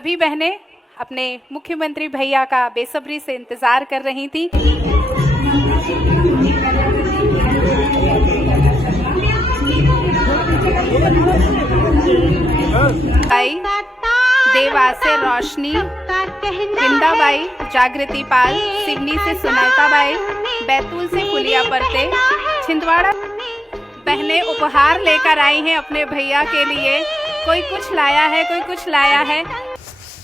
सभी बहनें अपने मुख्यमंत्री भैया का बेसब्री से इंतजार कर रही थी। भाई देवासे रोशनी, हिंदाबाई, जागृति पाल, सिवनी से सुनलता बाई, बैतूल से फुलिया परते, छिंदवाड़ा बहनें उपहार लेकर आई हैं अपने भैया के लिए। कोई कुछ लाया है, कोई कुछ लाया है।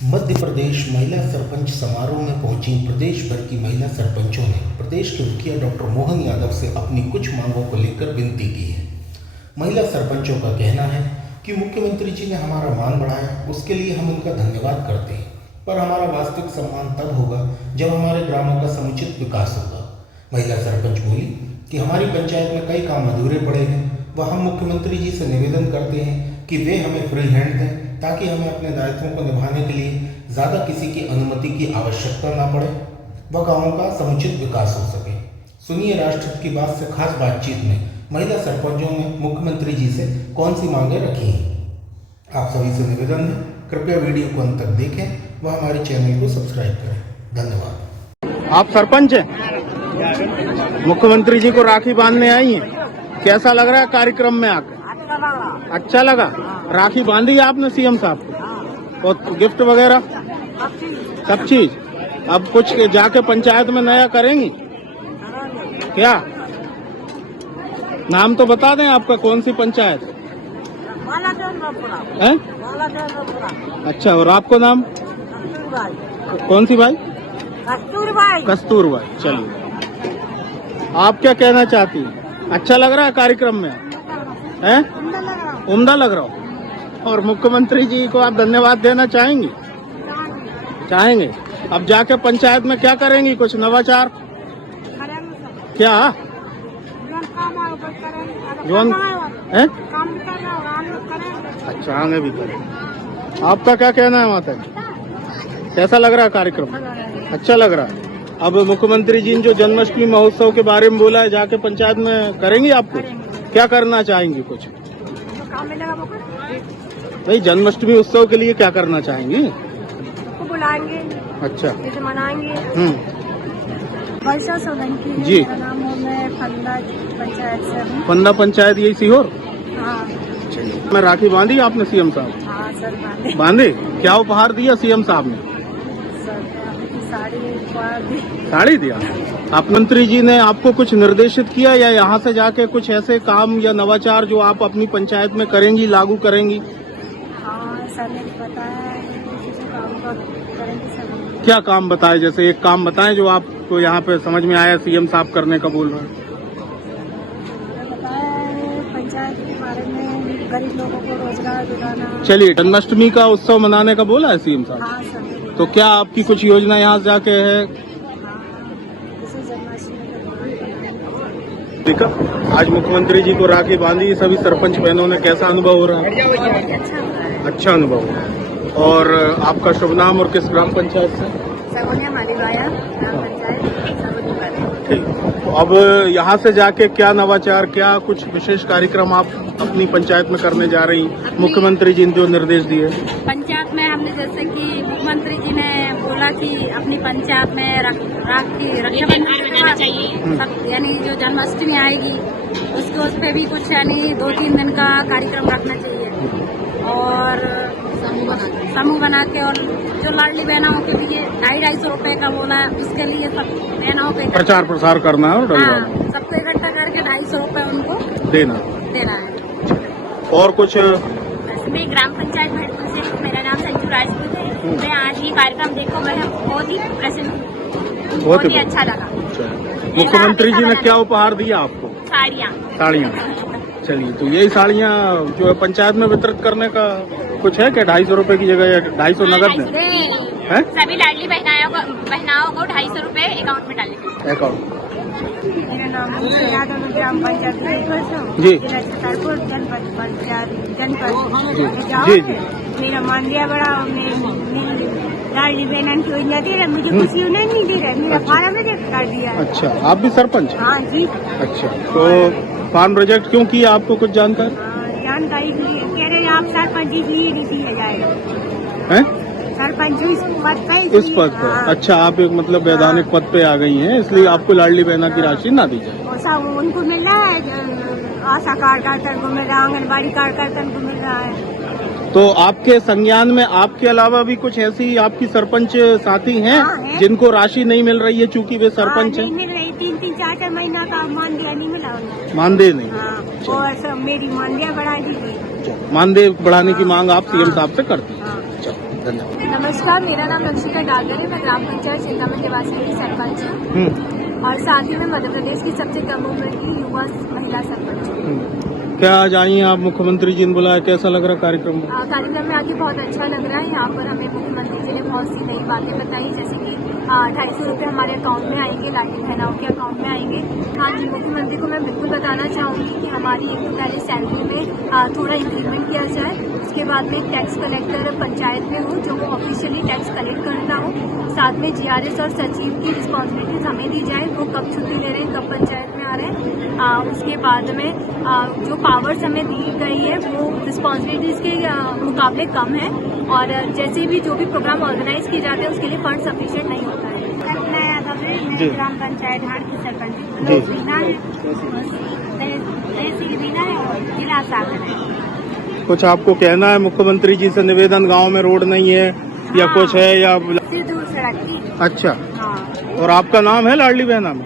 मध्य प्रदेश महिला सरपंच समारोह में पहुंची प्रदेश भर की महिला सरपंचों ने प्रदेश के मुखिया डॉक्टर मोहन यादव से अपनी कुछ मांगों को लेकर विनती की है। महिला सरपंचों का कहना है कि मुख्यमंत्री जी ने हमारा मान बढ़ाया, उसके लिए हम उनका धन्यवाद करते हैं, पर हमारा वास्तविक सम्मान तब होगा जब हमारे ग्रामों का समुचित विकास होगा। महिला सरपंच बोली कि हमारी पंचायत में कई काम अधूरे पड़े हैं, वह हम मुख्यमंत्री जी से निवेदन करते हैं कि वे हमें फ्री हैंड दें ताकि हमें अपने दायित्वों को निभाने के लिए ज़्यादा किसी की अनुमति की आवश्यकता ना पड़े, वह गाँवों का समुचित विकास हो सके। सुनिए राष्ट्रहित की बात से खास बातचीत में महिला सरपंचों ने मुख्यमंत्री जी से कौन सी मांगे रखी हैं। आप सभी से निवेदन है, कृपया वीडियो को अंत तक देखें व हमारे चैनल को सब्सक्राइब करें। धन्यवाद। आप सरपंच हैं, मुख्यमंत्री जी को राखी बांधने आई हैं, कैसा लग रहा है कार्यक्रम में आकर? अच्छा लगा। राखी बांधी आपने सीएम साहब को और गिफ्ट वगैरह सब चीज। अब कुछ जाके पंचायत में नया करेंगी क्या? नाम तो बता दें आपका, कौन सी पंचायत है? अच्छा, और आपको नाम कौन सी भाई? कस्तूरबाई। चलिए, आप क्या कहना चाहती हैं? अच्छा लग रहा है कार्यक्रम में? हैं? उम्दा लग रहा हो। और मुख्यमंत्री जी को आप धन्यवाद देना चाहेंगी? चाहेंगे। अब जाके पंचायत में क्या करेंगी? कुछ नवाचार क्या? जोन है? अच्छा, आगे भी करें। आपका क्या कहना है माता जी? कैसा लग रहा है कार्यक्रम? अच्छा लग रहा है। अब मुख्यमंत्री जी ने जो जन्माष्टमी महोत्सव के बारे में बोला है, जाके पंचायत में करेंगी? आपको क्या करना चाहेंगी? कुछ नहीं, जन्माष्टमी उत्सव के लिए क्या करना चाहेंगी? बुलाएंगे। अच्छा, मनाएंगे। वर्षा सोलंकी जी। मेरा नाम है, मैं फंदा पंचायत से हूँ। फंदा पंचायत यही सीहोर? हाँ। मैं राखी बांधी आपने सीएम साहब? हाँ सर, बांधे। क्या उपहार दिया सीएम साहब ने? साड़ी दिया। आप मंत्री जी ने आपको कुछ निर्देशित किया या यहाँ से जाके कुछ ऐसे काम या नवाचार जो आप अपनी पंचायत में करेंगी, लागू करेंगी? हाँ सर ने बताया करेंगे। क्या काम बताए? जैसे एक काम बताएं जो आपको यहाँ पे समझ में आया सीएम साहब करने का बोल रहे हैं। बताया पंचायत के बारे में, गरीब लोगों को रोजगार दिलाना। चलिए, जन्माष्टमी का उत्सव मनाने का बोला है सीएम साहब? हाँ सर। तो क्या आपकी कुछ योजना यहाँ जाके है? देखा, आज मुख्यमंत्री जी को राखी बांधी, सभी सरपंच बहनों ने, कैसा अनुभव हो रहा है? अच्छा अनुभव हो रहा है। और आपका शुभ नाम और किस ग्राम पंचायत से? ठीक। तो अब यहाँ से जाके क्या नवाचार, क्या कुछ विशेष कार्यक्रम आप अपनी पंचायत में करने जा रही? मुख्यमंत्री जी ने जो निर्देश दिए पंचायत में, हमने जैसे कि मुख्यमंत्री जी ने बोला कि अपनी पंचायत में राखी रक्षाबंधन मनाना चाहिए, यानी जो जन्माष्टमी आएगी उसके उस पर भी कुछ यानी 2-3 दिन का कार्यक्रम रखना चाहिए। और समूह बना के, और जो लाडली बहनों के लिए 250 रुपए का बोला है, उसके लिए सब बहनों पे प्रचार प्रसार करना है। और हाँ, सबको इकट्ठा करके 250 रुपए उनको देना है। और कुछ? मैं ग्राम पंचायत भरतपुर से, मेरा नाम संजू राजपूत है। मैं आज ये कार्यक्रम देखो, मैं बहुत ही प्रसन्न, बहुत ही अच्छा लगा। मुख्यमंत्री जी ने क्या उपहार दिया आपको? साड़ियाँ। चलिए, तो यही साड़ियाँ जो है पंचायत में वितरित करने का कुछ है क्या? 250 रुपए की जगह या 250 नगद में? सभी लाडली बहनाओं को 250 रुपए अकाउंट में डालेंगे। अकाउंट। मेरा नाम यादव, ग्राम पंचायत जी। छतरपुर जनपद। जी जी। मेरा मान दिया बड़ा, लाडली बहन की योजना दे रहा, मुझे कुछ योजना नहीं दे रहा, मेरा फार्म रिजेक्ट कर दिया। अच्छा, आप भी सरपंच? हाँ जी। अच्छा, तो फार्म रिजेक्ट क्यों किया? आपको कुछ जानकारी? जानकारी कह रहे आप सरपंच जी नहीं दिया जाएगा। सरपंच इस पद पे इस पद पर? हाँ। अच्छा, आप एक मतलब वैधानिक पद पे आ गई हैं, इसलिए आपको लाडली बहना की राशि ना दी जाए। और सब उनको मिल रहा है, आशा कार्यकर्ता को मिल रहा है, आंगनबाड़ी कार्यकर्ता को मिल रहा है। तो आपके संज्ञान में आपके अलावा भी कुछ ऐसी आपकी सरपंच साथी हैं हाँ, है। जिनको राशि नहीं मिल रही है चूंकि वे सरपंच नहीं हैं? मिल रही, 3-3, 4-4 महीना का मानदेय नहीं मिला उन्हें। मानदेय नहीं? हाँ, और सब मेरी मानदेय बढ़ा दीजिए। मानदेय बढ़ाने की मांग आप सीएम साहब से करती हैं? हाँ। धन्यवाद। नमस्कार, मेरा नाम लक्ष्मीका डागर है। मैं ग्राम पंचायत चिंतामन निवासी की सरपंच हूँ और साथ ही मैं मध्य प्रदेश की सबसे कम उम्र की युवा महिला सरपंच हूँ। क्या आज आई हैं आप? मुख्यमंत्री जी ने बुलाया, कैसा लग रहा कार्यक्रम? कार्यक्रम में आके बहुत अच्छा लग रहा है। यहाँ पर हमें मुख्यमंत्री जी ने बहुत सी नई बातें बताई, जैसे कि 250 रुपये हमारे अकाउंट में आएंगे, लाडली बहनाओं के अकाउंट में आएंगे। हाँ जी, मुख्यमंत्री को मैं बिल्कुल बताना चाहूँगी कि हमारी एक तो पहले सैलरी में थोड़ा इंक्रीमेंट किया जाए, उसके बाद में टैक्स कलेक्टर पंचायत में हो जो वो ऑफिशियली टैक्स कलेक्ट करता हो, साथ में जीआरएस और सचिव की रिस्पॉन्सिबिलिटीज हमें दी जाए, वो कब छुट्टी ले रहे हैं, कब पंचायत में आ रहे हैं। उसके बाद में जो पावर्स हमें दी गई है वो रिस्पॉन्सिबिलिटीज के मुकाबले कम है और जैसे भी जो भी प्रोग्राम ऑर्गेनाइज किए जाते हैं उसके लिए फंड सफिशिएंट नहीं होता है। जी। ग्राम पंचायत हाट की सरपंच जी। बीना है, तहसील बीना है और जिला सागर है। कुछ आपको कहना है मुख्यमंत्री जी से निवेदन? गांव में रोड नहीं है या हाँ। कुछ है या? सबसे दूर सड़क की। अच्छा, हाँ, और आपका नाम है लाडली बहना में?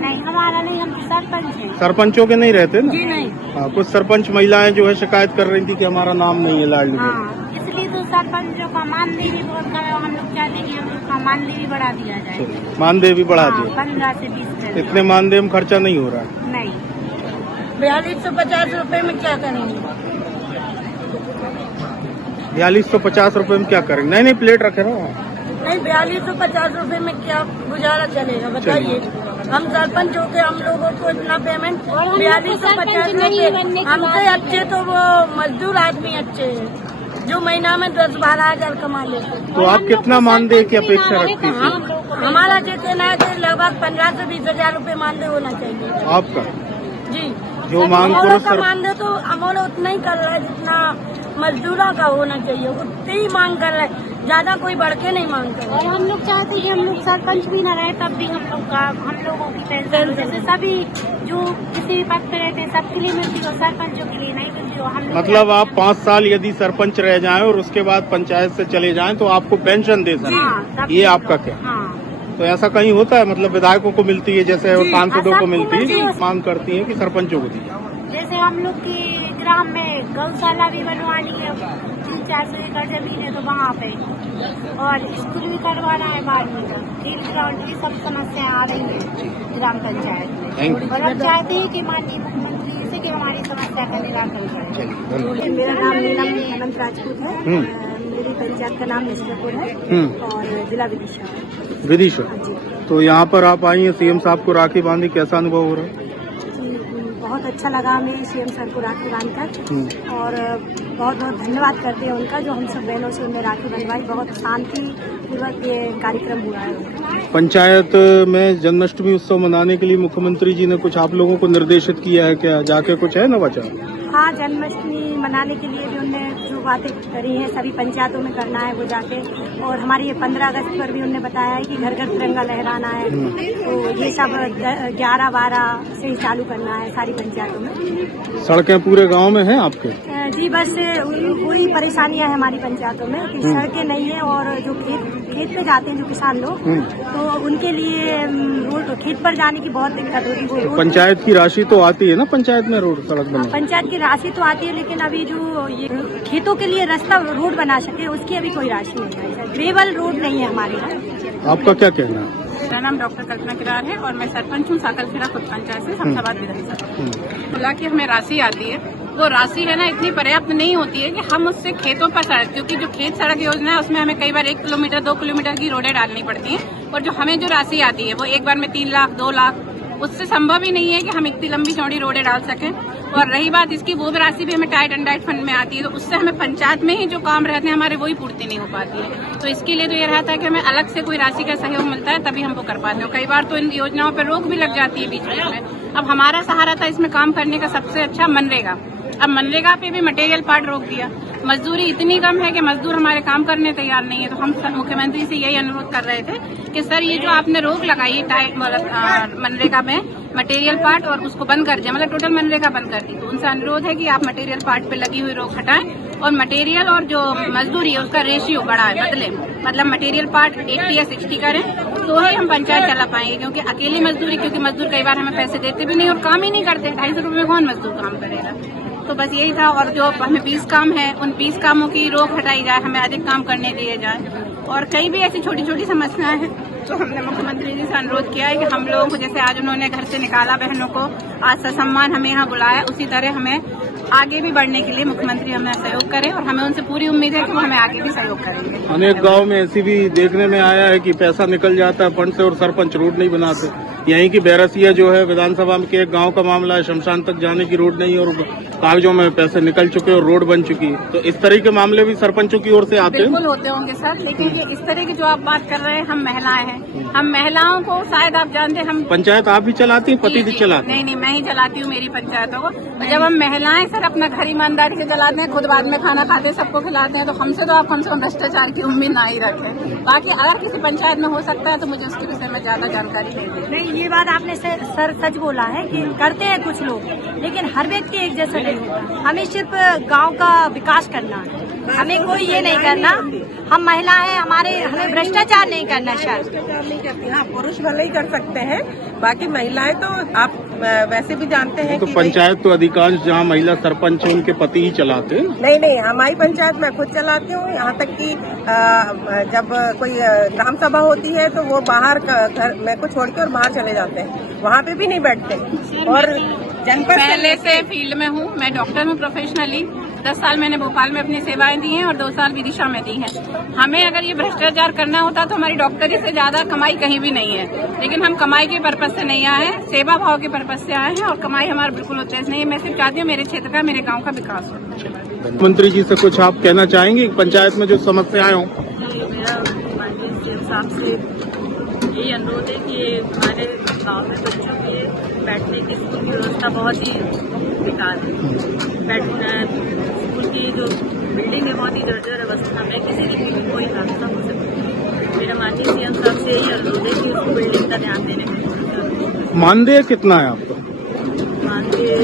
नहीं हमारा नहीं, हम सरपंच हैं। सरपंचों के नहीं रहते ना? जी नहीं। हाँ, कुछ सरपंच महिलाएं जो है शिकायत कर रही थी कि हमारा नाम नहीं है लाडली बहना। हाँ, इसलिए तो सरपंचों का मानदेय भी बहुत कम है। हम लोग चाहते हैं कि हम लोग का मानदेय भी बढ़ा दिया जाए। मानदेय भी बढ़ा हाँ, दिया? 15 से 20%। इतने मानदेय में खर्चा नहीं हो रहा है? नहीं, 4250 रुपए में क्या करेंगे? 4250 रुपए में क्या करेंगे? नहीं, प्लेट रखे ना। नहीं, 4250 रुपए में क्या गुजारा चलेगा बताइए? हम सरपंच हो के हम लोगों को इतना पेमेंट 4250 रुपए। हमसे अच्छे तो वो मजदूर आदमी अच्छे हैं जो महीना में 10-12 हजार कमा लेते हैं। तो आप कितना मानदेय की अपेक्षा रखती थी? हमारा जो कहना है कि लगभग 15 से 20 हजार रूपए मानदेय होना चाहिए। आपका जी, जो मांग हम करो लोग का सर। मानदेय तो अमोल उतना ही कर रहा है जितना मजदूरों का होना चाहिए, उतनी ही मांग कर रहा है, ज्यादा कोई बढ़ के नहीं मांग कर रहा है। और हम लोग चाहते हैं कि हम लोग सरपंच भी न रहे तब भी हम लोगों की पेंशन जैसे सभी जो किसी भी पद पे रहते हैं सबके लिए मिलती हो, सरपंचों के लिए नहीं मिलती हो। हम लोग मतलब आप 5 साल यदि सरपंच रह जाएं और उसके बाद पंचायत से चले जाएं तो आपको पेंशन दे सकते हाँ, हैं, तब ये भी आपका क्या? हाँ, तो ऐसा कहीं होता है? मतलब विधायकों को मिलती है जैसे और जी, सांसदों सबको को मिलती मिलती है, है। मांग करती है कि सरपंचों को दी जाए। जैसे हम लोग की ग्राम में गौशाला भी बनवानी है, 300-400 एकड़ जमीन है तो वहाँ पे, और स्कूल भी करवाना है 12वीं का, खेल ग्राउंड की सब समस्याएं आ रही है ग्राम पंचायत Thank में। you. और हम चाहते हैं कि माननीय मुख्यमंत्री से कि हमारी समस्या का निराकरण करें। चलिए, धन्यवाद। मेरा नाम नीलम हेमंत राजपूत है। मेरी पंचायत का नाम मिश्रपुर है और जिला विदिशा। विदिशा। जी, तो यहाँ पर आप आई हैं, सीएम साहब को राखी बांधी, कैसा अनुभव हो रहा है? बहुत अच्छा लगा हमें सीएम सर को राखी बांधकर, और बहुत बहुत धन्यवाद करते हैं उनका जो हम सब बहनों से उन्हें राखी बंधवाई। बहुत शांतिपूर्वक ये कार्यक्रम हुआ है। पंचायत में जन्माष्टमी उत्सव मनाने के लिए मुख्यमंत्री जी ने कुछ आप लोगों को निर्देशित किया है क्या? जाके कुछ है नवाचार? हाँ, जन्माष्टमी मनाने के लिए भी उन्होंने जो बातें करी हैं सभी पंचायतों में करना है वो जाके, और हमारे ये 15 अगस्त पर भी उन्होंने बताया है कि घर घर तिरंगा लहराना है, तो ये सब 11-12 से ही चालू करना है सारी पंचायतों में। सड़कें पूरे गांव में हैं आपके? जी, बस वही परेशानियां हैं हमारी पंचायतों में कि सड़कें नहीं है, और जो खेत पे जाते हैं जो किसान लोग, तो उनके लिए रोड खेत पर जाने की बहुत दिक्कत होती है। वो पंचायत की राशि तो आती है ना पंचायत में रोड सड़क बना? पंचायत की राशि तो आती है, लेकिन अभी जो ये खेतों के लिए रास्ता रोड बना सके उसकी अभी कोई राशि नहीं है। ग्रेवल रोड नहीं है हमारे यहाँ। आपका क्या कहना है? मेरा नाम डॉक्टर कल्पना किरार है और मैं सरपंच हूँ साकलखेड़ा खुद पंचायत से, शमशाबाद विधानसभा। हालांकि हमें राशि आती है, वो राशि है ना इतनी पर्याप्त नहीं होती है कि हम उससे खेतों पर सड़क, क्योंकि जो खेत सड़क योजना है उसमें हमें कई बार 1 किलोमीटर 2 किलोमीटर की रोडें डालनी पड़ती हैं, और जो हमें जो राशि आती है वो एक बार में 3 लाख 2 लाख, उससे संभव ही नहीं है कि हम इतनी लंबी चौड़ी रोडें डाल सकें। और रही बात इसकी, वो भी राशि भी हमें टाइट एंड डाइट फंड में आती है, तो उससे हमें पंचायत में ही जो काम रहते हैं हमारे वही पूर्ति नहीं हो पाती है। तो इसके लिए तो ये रहता है कि हमें अलग से कोई राशि का सहयोग मिलता है तभी हम वो कर पाते हैं। कई बार तो इन योजनाओं पर रोक भी लग जाती है बीच में। अब हमारा सहारा था इसमें काम करने का सबसे अच्छा मनरेगा। अब मनरेगा पे भी मटेरियल पार्ट रोक दिया। मजदूरी इतनी कम है कि मजदूर हमारे काम करने तैयार नहीं है। तो हम मुख्यमंत्री से यही अनुरोध कर रहे थे कि सर ये जो आपने रोक लगाई मनरेगा में मटेरियल पार्ट और उसको बंद कर दिया, मतलब टोटल मनरेगा बंद कर दी, तो उनसे अनुरोध है कि आप मटेरियल पार्ट पे लगी हुई रोक हटाएं और मटेरियल और जो मजदूरी है उसका रेशियो बढ़ाए, बदले, मतलब मटेरियल पार्ट 80 या 60 करें तो ही हम पंचायत चला पाएंगे। क्योंकि अकेली मजदूरी, क्योंकि मजदूर कई बार हमें पैसे देते भी नहीं और काम ही नहीं करते, 250 रुपये में कौन मजदूर काम करेगा। तो बस यही था। और जो हमें 20 काम है उन 20 कामों की रोक हटाई जाए, हमें अधिक काम करने दिए जाए। और कई भी ऐसी छोटी छोटी समस्याएं हैं तो हमने मुख्यमंत्री जी से अनुरोध किया है कि हम लोगों को, जैसे आज उन्होंने घर से निकाला बहनों को, आज ससम्मान हमें यहाँ बुलाया, उसी तरह हमें आगे भी बढ़ने के लिए मुख्यमंत्री हमें सहयोग करें और हमें उनसे पूरी उम्मीद है कि वो हमें आगे भी सहयोग करेंगे। अनेक गांव में ऐसी भी देखने में आया है कि पैसा निकल जाता है फंड से और सरपंच रोड नहीं बनाते। यहीं की बैरसिया जो है विधानसभा के एक गांव का मामला है, शमशान तक जाने की रोड नहीं और कागजों में पैसे निकल चुके और रोड बन चुकी है। तो इस तरह के मामले भी सरपंचों की ओर से आते हैं। बिल्कुल होते होंगे सर, लेकिन ये इस तरह की जो आप बात कर रहे हैं, हम महिलाएं हैं, हम महिलाओं को शायद आप जानते हैं, हम पंचायत आप ही चलाती हैं, पति भी चलाते? नहीं, मैं ही चलाती हूँ मेरी पंचायतों को। और जब हम महिलाएं सर अपना घर ईमानदारी से चलाते हैं, खुद बाद में खाना खाते हैं, सबको खिलाते हैं, तो हमसे तो आप कम से कम भ्रष्टाचार की उम्मीद ना ही रखें। बाकी अगर किसी पंचायत में हो सकता है तो मुझे उसके विषय में ज्यादा जानकारी नहीं। ये बात आपने सर सच बोला है कि करते हैं कुछ लोग, लेकिन हर व्यक्ति एक जैसा नहीं होता। हमें सिर्फ गांव का विकास करना है, हमें कोई ये नहीं करना। हम महिला हैं, हमें भ्रष्टाचार नहीं करना। शायद नहीं करती, हाँ पुरुष भले ही कर सकते हैं, बाकी महिलाएं तो आप वैसे भी जानते हैं तो कि पंचायत तो अधिकांश जहाँ महिला सरपंच है उनके पति ही चलाते हैं। नहीं, हमारी पंचायत मैं खुद चलाती हूँ। यहाँ तक कि जब कोई ग्राम सभा होती है तो वो बाहर घर मेरे को छोड़ के और बाहर चले जाते हैं, वहाँ पे भी नहीं बैठते। और जनपद पहले से फील्ड में हूँ, मैं डॉक्टर हूँ प्रोफेशनली। 10 साल मैंने भोपाल में अपनी सेवाएं दी हैं और 2 साल विदिशा में दी हैं। हमें अगर ये भ्रष्टाचार करना होता तो हमारी डॉक्टरी से ज्यादा कमाई कहीं भी नहीं है, लेकिन हम कमाई के पर्पज से नहीं आए हैं, सेवा भाव के पर्पज से आए हैं और कमाई हमारा बिल्कुल उद्देश्य नहीं है। मैं सिर्फ चाहती हूँ मेरे क्षेत्र का, मेरे गाँव का विकास हो। मंत्री जी से कुछ आप कहना चाहेंगे पंचायत में जो समस्याएं हों? मेरा माननीय साहब से यही अनुरोध है कि हमारे गांव में बच्चों के बैठने की स्कूल की व्यवस्था बहुत ही बेकार है। स्कूल की जो बिल्डिंग है बहुत ही जर्जर अवस्था में, किसी भी चीज कोई हादसा हो सकता है। मेरा माननीय सीएम साहब से यही अनुरोध है कि उसको बिल्डिंग का ध्यान देने में। मानदेय कितना है आपका? मानदेय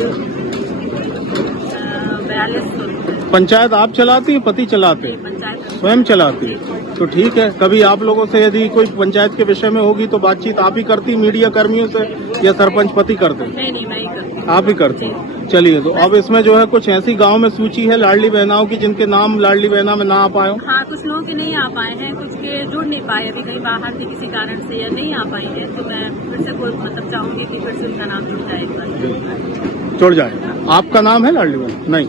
4200 रुपये। पंचायत आप चलाती है, पति चलाते हैं? पंचायत स्वयं चलाती है। तो ठीक है, कभी आप लोगों से यदि कोई पंचायत के विषय में होगी तो बातचीत आप ही करती मीडिया कर्मियों से या सरपंच पति करते? नहीं, मैं ही करती। आप ही करती? चलिए, तो अब इसमें जो है कुछ ऐसी गांव में सूची है लाडली बहनाओं की जिनके नाम लाडली बहना में ना आ पाए हो? हाँ, कुछ लोगों के नहीं आ पाए हैं, कुछ के जुड़ नहीं पाए, अभी कहीं बाहर से किसी कारण से या नहीं आ पाई है। तो मैं फिर से कोई चाहूंगी कि फिर से उनका नाम जुड़ जाए एक बार। जुड़ जाए। आपका नाम है लाडली बहना? नहीं,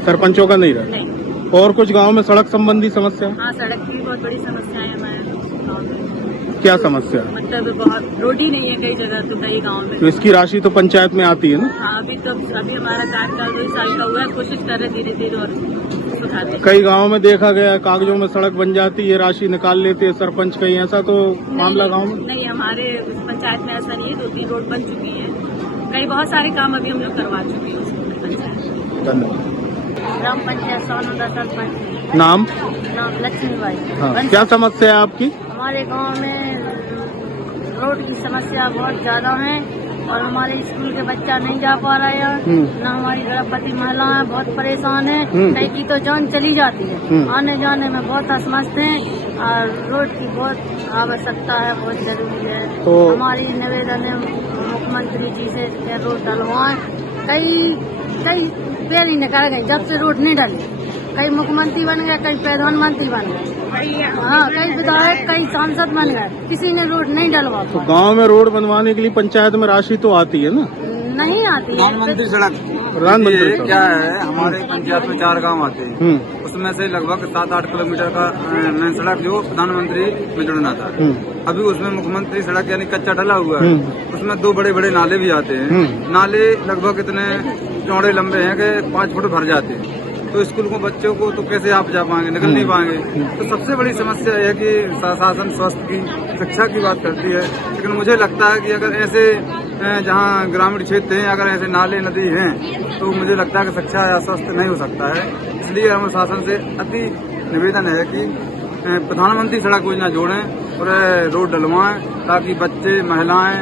सरपंचों का नहीं रहा। नहीं। और कुछ गांव में सड़क संबंधी समस्या? हाँ, सड़क की बहुत बड़ी समस्या है हमारे गाँव में। क्या समस्या है? मतलब बहुत रोड ही नहीं है कई जगह, तो कई गाँव में। तो इसकी राशि तो पंचायत में आती है ना? हाँ, अभी हमारा कार्यकाल 2 साल का हुआ है, कोशिश कर रहे धीरे धीरे और सुधारने। कई गांवों में देखा गया है कागजों में सड़क बन जाती है, राशि निकाल लेते हैं सरपंच, कहीं ऐसा तो मामला गांव में? नहीं, हमारे पंचायत में ऐसा नहीं है। 2-3 रोड बन चुकी है, कई बहुत सारे काम अभी हम लोग करवा चुके हैं उसमें पंचायत। धन्यवाद। ग्राम पंचायत सोनोदा सरपंच। नाम लक्ष्मीबाई। हाँ, क्या समस्या है आपकी? हमारे गांव में रोड की समस्या बहुत ज्यादा है और हमारे स्कूल के बच्चा नहीं जा पा रहे हैं। न हमारी गर्भवती महिलाएं बहुत परेशान है, कहीं की तो जान चली जाती है। आने जाने में बहुत असमर्थ है और रोड की बहुत आवश्यकता है, बहुत जरूरी है। तो हमारी निवेदन है मुख्यमंत्री जी से रोड डलवाएं। कई पेड़ ही निकाल गए जब से रोड नहीं डली। कई मुख्यमंत्री बन गए, कई प्रधानमंत्री बन गए, हाँ, कई विधायक, कई सांसद बन गए, किसी ने रोड नहीं डलवा। तो गांव में रोड बनवाने के लिए पंचायत में राशि तो आती है ना? नहीं आती है। प्रधानमंत्री सड़क प्रधानमंत्री ये क्या है, हमारे पंचायत में 4 गांव आते हैं, उसमें से लगभग 7-8 किलोमीटर का मेन सड़क जो प्रधानमंत्री में जुड़ना था। अभी उसमें मुख्यमंत्री सड़क यानी कच्चा डला हुआ है, उसमें 2 बड़े नाले भी आते हैं। नाले लगभग इतने चौड़े लंबे हैं कि 5 फुट भर जाते हैं। तो स्कूल को बच्चों को तो कैसे आप जा पाएंगे, निकल नहीं पाएंगे। तो सबसे बड़ी समस्या है कि शासन स्वास्थ्य की, शिक्षा की बात करती है, लेकिन मुझे लगता है कि अगर ऐसे जहाँ ग्रामीण क्षेत्र हैं, अगर ऐसे नाले नदी हैं तो मुझे लगता है कि शिक्षा या स्वास्थ्य नहीं हो सकता है। इसलिए हमारे शासन से अति निवेदन है कि प्रधानमंत्री सड़क योजना जोड़ें और रोड डलवाएं ताकि बच्चे महिलाएं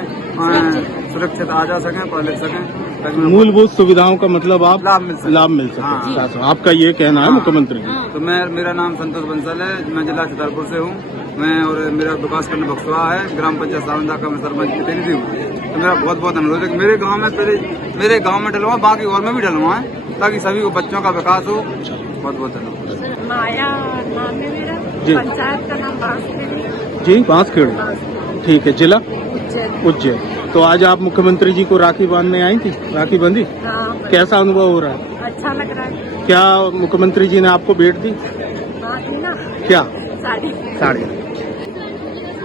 सुरक्षित आ जा सकें, पढ़ लिख सकें, ताकि मूलभूत सुविधाओं का मतलब आप लाभ मिल सके। हाँ। हाँ। आपका ये कहना है मुख्यमंत्री जी। तो मेरा नाम संतोष बंसल है, मैं जिला छतरपुर से हूँ। मैं और मेरा विकास खंड बक्सवा है, ग्राम पंचायत सावंदा का मैं सरपंच प्रतिनिधि हूँ। तो मेरा बहुत बहुत अनुरोध है कि मेरे गांव में डलवाएं, बाकी और में भी डलवाएं, ताकि सभी को बच्चों का विकास हो। बहुत बहुत धन्यवाद। माया नाम है मेरा, जी। पंचायत का नाम बांसखेड़ी। जी, बांसखेड़ी। ठीक है। जिला उज्जैन। तो आज आप मुख्यमंत्री जी को राखी बांधने आई थी, राखी बंधी? हाँ, कैसा अनुभव हो रहा है? अच्छा लग रहा है। क्या मुख्यमंत्री जी ने आपको भेंट दी? हाँ, थी ना, क्या? साड़ी।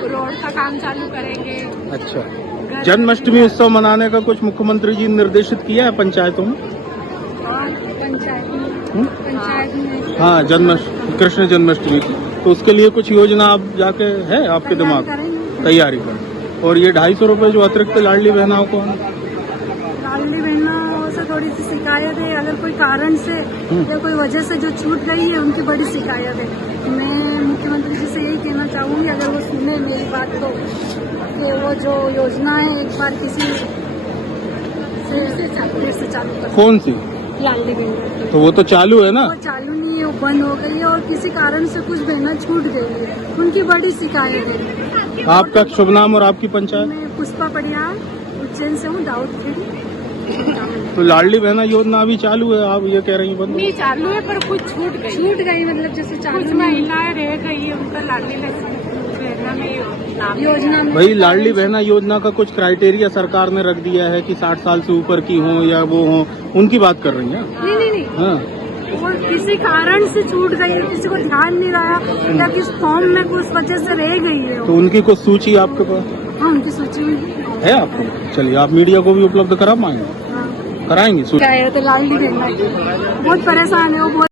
रोड का काम चालू करेंगे। अच्छा। जन्माष्टमी उत्सव मनाने का कुछ मुख्यमंत्री जी ने निर्देशित किया है पंचायतों में? हाँ, पंचायत में। हाँ, कृष्ण जन्माष्टमी की, तो उसके लिए कुछ योजना आप जाके है आपके दिमाग में? तैयारी करें। और ये 250 रुपए जो अतिरिक्त लाडली बहनाओं को, लाडली बहनों से थोड़ी सी शिकायत है, अगर कोई कारण से या कोई वजह से जो छूट गई है उनकी बड़ी शिकायत है। मैं मुख्यमंत्री जी से यही कहना चाहूंगी, अगर वो सुने मेरी बात तो, कि वो जो योजना है एक बार किसी से चालू कर। कौन सी? लाडली बहन। तो वो तो चालू है ना? वो चालू नहीं है, वो बंद हो गई है और किसी कारण से कुछ बहना छूट गई है, उनकी बड़ी शिकायत है। आपका शुभ नाम और आपकी पंचायत? मैं पुष्पा पड़ियाल, उज्जैन से हूँ, दाऊदखेड़ी। तो लाडली बहना योजना अभी चालू है, आप ये कह रही हैं बंद? नहीं चालू है, पर कुछ छूट गई मतलब जैसे कुछ महिलाएं रह गई है, उनका लाडली बहना में योजना में। भाई, लाडली बहना योजना का कुछ क्राइटेरिया सरकार ने रख दिया है कि 60 साल से ऊपर की हो या वो हो, उनकी बात कर रही हैं? नहीं। हाँ। वो किसी कारण से छूट गई है, किसी को ध्यान नहीं रहा या किस फॉर्म में कुछ वजह से रह गई है। तो उनकी कुछ सूची आपके पास हाँ, उनकी सूची है आपको? चलिए, आप मीडिया को भी उपलब्ध करा पाएंगे? कराएंगे सूची। लाडली बहना बहुत परेशान है वो, बहुत